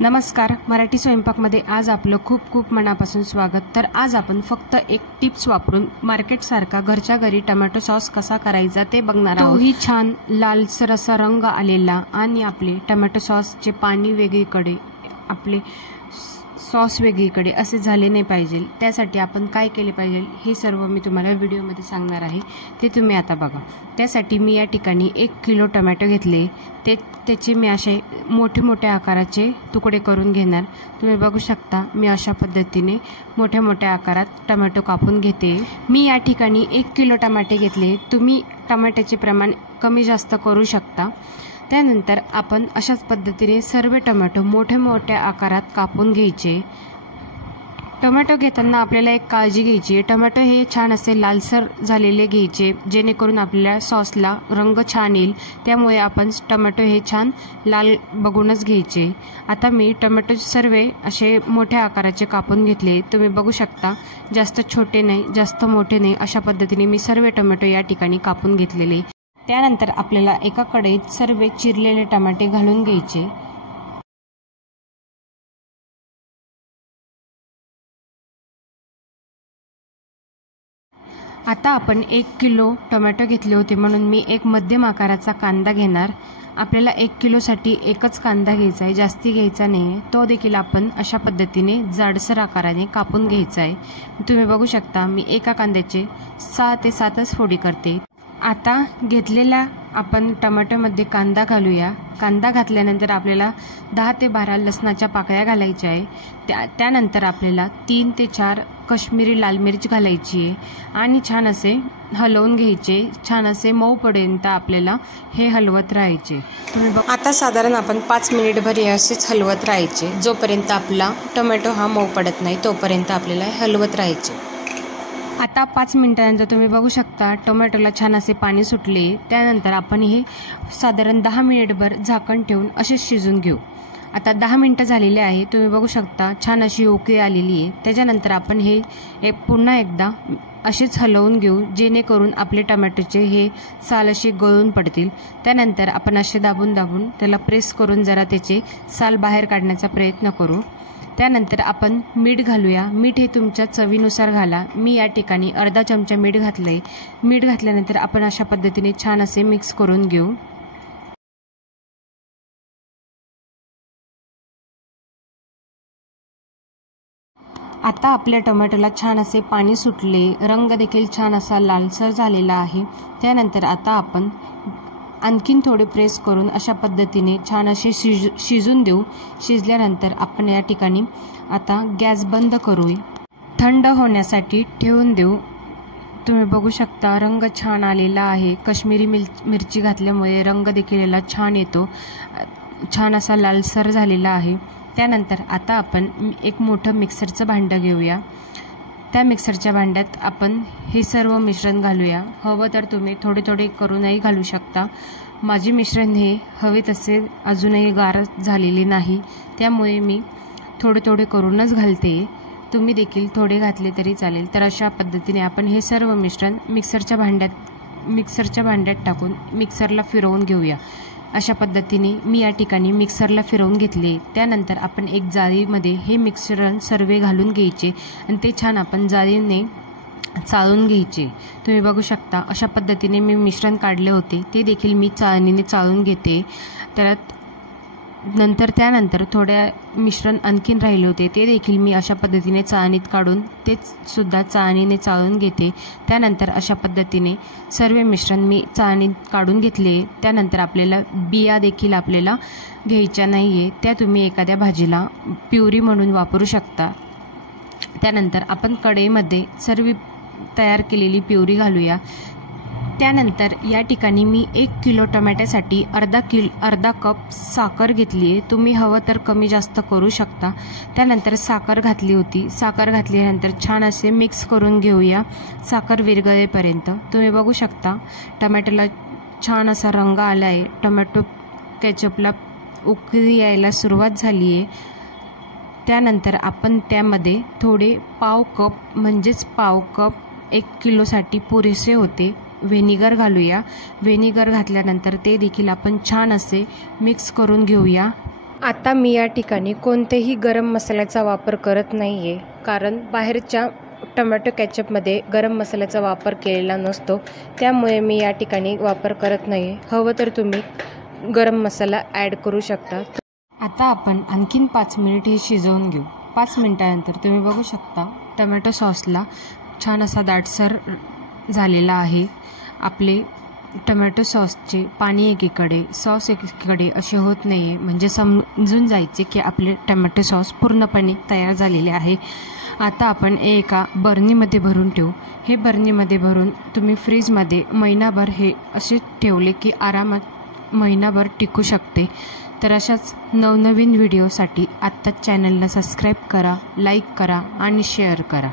नमस्कार, मराठी स्वयंपाकमध्ये आज आपलं खूप खूप मनापासून स्वागत। तर आज आपण फक्त एक टिप्स वापरून मार्केट सारखा घरच्या घरी टोमॅटो सॉस कसा करायचा ते बघणार आहोत। तोही छान लालसर असा रंग आलेला आणि आपले टोमॅटो सॉसचे पाणी वेगळीकडे, आपले सॉस वेगळीकडे असे झाले नाही पाहिजे। त्यासाठी आपण काय केले पाहिजे हे सर्व मी तुम्हाला व्हिडिओमध्ये सांगणार आहे, ते तुम्ही आता बघा। त्यासाठी मी या ठिकाणी 1 किलो टोमॅटो घेतले, त्याचे मी असे मोठे मोठे आकाराचे तुकडे करून घेणार। तुम्ही बघू शकता मी अशा पद्धतीने मोठ्या मोठ्या आकारात टोमॅटो कापून घेते। मी या ठिकाणी 1 किलो टमाटे घेतले, तुम्ही टमाट्याचे प्रमाण कमी जास्त करू शकता। त्यानंतर आपण अशाच पद्धतीने सर्व टोमॅटो मोठ्या मोठ्या आकारात कापून घ्यायचे। टोमॅटो घेताना आपल्याला एक काळजी घ्यायची आहे, टोमॅटो हे छान असे लालसर झालेले घ्यायचे, जेणेकरून आपल्या सॉसला रंग छान येईल। त्यामुळे आपण टोमॅटो हे छान लाल बघूनच घ्यायचे। आता मी टोमॅटो सर्व असे मोठ्या आकाराचे कापून घेतले, तुम्ही बघू शकता। जास्त छोटे नाही, जास्त मोठे नाही, अशा पद्धतीने मी सर्व टोमॅटो या ठिकाणी कापून घेतलेले। त्यानंतर आपल्याला एका कढईत सर्व चिरलेले टमाटे घालून घ्यायचे। आता आपण 1 किलो टोमॅटो घेतले होते, म्हणून मी एक मध्यम आकाराचा कांदा घेणार। आपल्याला 1 किलोसाठी एकच कांदा घ्यायचा आहे, जास्ती घ्यायचा नाही। तो देखील आपण अशा पद्धतीने जाडसर आकाराने कापून घ्यायचा आहे। तुम्ही बघू शकता मी एका कांद्याचे 6 ते 7च फोडी करते। आता घेतलेला आपण टोमॅटोमध्ये कांदा घालूया। कांदा घातल्यानंतर आपल्याला 10 ते 12 लसणाच्या पाकळ्या घालायच्या आहे। त्यानंतर आपल्याला 3 ते 4 काश्मीरी लाल मिर्च घालायची आहे आणि छान असे हलवून घ्यायचे। छान असे मऊ पडेपर्यंत आपल्याला हे हलवत राहायचे। आता साधारण आपण 5 मिनिटभर हे असेच हलवत राहायचे, जोपर्यंत आपला टोमॅटो हा मऊ पडत नाही तोपर्यंत आपल्याला हलवत राहायचे। आता 5 मिनिटांनंतर तुम्ही बघू शकता टोमॅटोला छान असे पाणी सुटले। त्यानंतर आपण हे साधारण 10 मिनिटभर झाकण ठेवून असे शिजून घेऊ। आता 10 मिनिटं झालेले आहे, तुम्ही बघू शकता छान अशी उकळी आलेली आहे। त्याच्यानंतर आपण हे पुन्हा एकदा असेच हलवून घेऊ, जेणेकरून आपले टोमॅटोचे हे साल असे गळून पडतील। त्यानंतर आपण असे दाबून दाबून त्याला प्रेस करून जरा त्याचे साल बाहेर काढण्याचा प्रयत्न करू। त्यानंतर आपण मीठ घालूया। मीठ हे तुमच्या चवीनुसार घाला। मी या ठिकाणी अर्धा चमचा मीठ घातले। मीठ घातल्यानंतर आपण अशा पद्धतीने छान असे मिक्स करून घेऊ। आता आपल्या टोमॅटोला छान असे पाणी सुटले, रंग देखील छान असा लालसर झालेला आहे। त्यानंतर आता आपण आणखीन थोडे प्रेस करून अशा पद्धतीने छान असे शिजून देऊ। शिजल्यानंतर आपण या ठिकाणी आता गॅस बंद करू, थंड होण्यासाठी ठेवून देऊ। तुम्ही बघू शकता रंग छान आलेला आहे। काश्मीरी मिरची घातल्यामुळे रंग देखील याला छान येतो, छान असा लालसर झालेला आहे। त्यानंतर आता आपण एक मोठं मिक्सरचं भांडं घेऊया। त्या मिक्सरच्या भांड्यात आपण हे सर्व मिश्रण घालूया। हवं तर तुम्ही थोडे थोडे करूनही घालू शकता। माझे मिश्रण हे हवे तसे अजूनही गार झालेले नाही, त्यामुळे मी थोडे थोडे करूनच घालते। तुम्ही देखील थोडे घातले तरी चालेल। तर अशा पद्धतीने आपण हे सर्व मिश्रण मिक्सरच्या भांड्यात टाकून मिक्सरला फिरवून घेऊया। अशा पद्धतीने मी या ठिकाणी मिक्सरला फिरवून घेतले। त्यानंतर आपण एक जाळीमध्ये हे मिश्रण सर्व घालून घ्यायचे आणि ते छान आपण जाळीने चाळून घ्यायचे। तुम्ही बघू शकता अशा पद्धतीने मी मिश्रण काढले होते, ते देखील मी चाळणीने चाळून घेते। त्यानंतर थोड्या मिश्रण आणखीन राहिले होते, ते देखील मी अशा पद्धतीने चाळणीत काढून ते सुद्धा चाळणीने चाळून घेते। त्यानंतर अशा पद्धतीने सर्व मिश्रण मी चाळणीत काढून घेतले। त्यानंतर आपल्याला बिया देखील आपल्याला घ्यायच्या नाही आहे, त्या तुम्ही एखाद्या भाजीला प्युरी म्हणून वापरू शकता। त्यानंतर आपण कढईमध्ये सर्व तयार केलेली प्युरी घालूया। त्यानंतर या ठिकाणी मी 1 किलो टोमॅटोसाठी अर्धा कप साखर घेतली आहे। तुम्ही हवं तर कमी जास्त करू शकता। त्यानंतर साखर घातली होती। साखर घातल्यानंतर छान असे मिक्स करून घेऊया साखर विरघळेपर्यंत। तुम्ही बघू शकता टोमॅटोला छान असा रंग आला आहे। टोमॅटो केचपला उकळी यायला सुरुवात झाली आहे। त्यानंतर आपण त्यामध्ये थोडे पाव कप 1 किलोसाठी पुरेसे होते व्हिनेगर घालूया। व्हिनेगर घातल्यानंतर ते देखील आपण छान असे मिक्स करून घेऊया। आता मी या ठिकाणी कोणत्याही गरम मसाल्याचा वापर करत नाही आहे, कारण बाहेरच्या टोमॅटो केचपमध्ये गरम मसाल्याचा वापर केलेला नसतो, त्यामुळे मी या ठिकाणी वापर करत नाही आहे. हवं तर तुम्ही गरम मसाला ॲड करू शकता. आता आपण आणखीन 5 मिनिट हे शिजवून घेऊ. 5 मिनिटानंतर तुम्ही बघू शकता टोमॅटो सॉसला छान असा दाटसर झालेला आहे. आपले टोमॅटो सॉसचे पाणी एकीकडे सॉस एकीकडे असे होत नाही आहे, म्हणजे समजून जायचे की आपले टोमॅटो सॉस पूर्णपणे तयार झालेले आहे. आता आपण एका बर्नीमध्ये भरून ठेवू. हे बर्नीमध्ये भरून तुम्ही फ्रीजमध्ये महिनाभर हे असे ठेवले की आरामात महिनाभर टिकू शकते. तर अशाच नवनवीन व्हिडिओसाठी आत्ताच चॅनलला सबस्क्राईब करा, लाईक करा आणि शेअर करा.